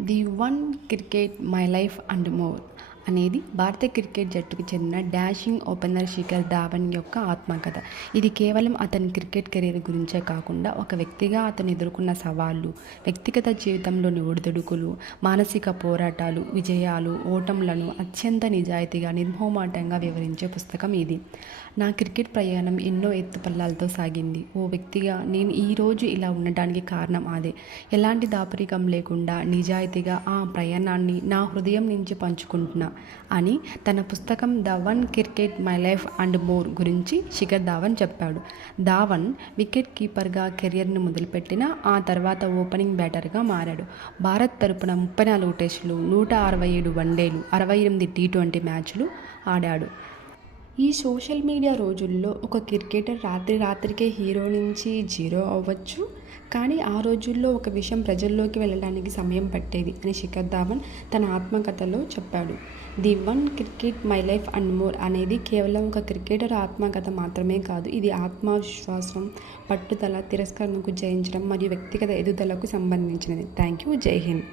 The one cricket my life and more అనేది భారత cricket జట్టుకు చెందిన డాషింగ్ ఓపెనర్ శిఖర్ ధావన్ యొక్క ఆత్మకథ. ఇది కేవలం అతని క్రికెట్ కెరీర్ గురించే కాకుండా ఒక వ్యక్తిగా అతను ఎదుర్కొన్న సవాళ్లు, వ్యక్తిగత జీవితంలోని ఒడిదుడుకులు, మానసిక పోరాటాలు, విజయాలు, ఓటములను అత్యంత నిజాయితీగా, నిర్మోహమాటంగా వివరించే పుస్తకం ఇది. నా క్రికెట్ ప్రయాణం ఎన్నో ఎత్తుపల్లాలతో సాగింది. ఓ వ్యక్తిగా నేను ఈరోజు ఇలా ఉండడానికి కారణం అదే. ఎలాంటి దాపరికం లేకుండా నిజాయితీగా ఆ ప్రయాణాన్ని నా హృదయం నుంచి పంచుకుంటున్నా అని తన పుస్తకం the one cricket my life and more గురించి శిఖర్ ధావన్ చెప్పాడు. ధావన్ వికెట్ కీపర్గా కెరియర్ను మొదలుపెట్టిన ఆ తర్వాత ఓపెనింగ్ బ్యాటర్గా మారాడు. భారత్ తరపున 34 టెస్టులు, 167 వన్డేలు, 68 టీ20 మ్యాచ్లు ఆడాడు. ఈ సోషల్ మీడియా రోజుల్లో ఒక క్రికెటర్ రాత్రికే హీరో నుంచి జీరో అవ్వచ్చు, కానీ ఆ రోజుల్లో ఒక విషయం ప్రజల్లోకి వెళ్ళడానికి సమయం పట్టేది అని శిఖర్ ధావన్ తన ఆత్మకథలో చెప్పాడు. The one cricket my life and more అనేది కేవలం ఒక క్రికెటర్ ఆత్మకథ మాత్రమే కాదు. ఇది ఆత్మవిశ్వాసం, పట్టుదల, తిరస్కరణకు జయించడం మరియు వ్యక్తిగత ఎదుగుదలకు సంబంధించినది. Thank you. జై హింద్.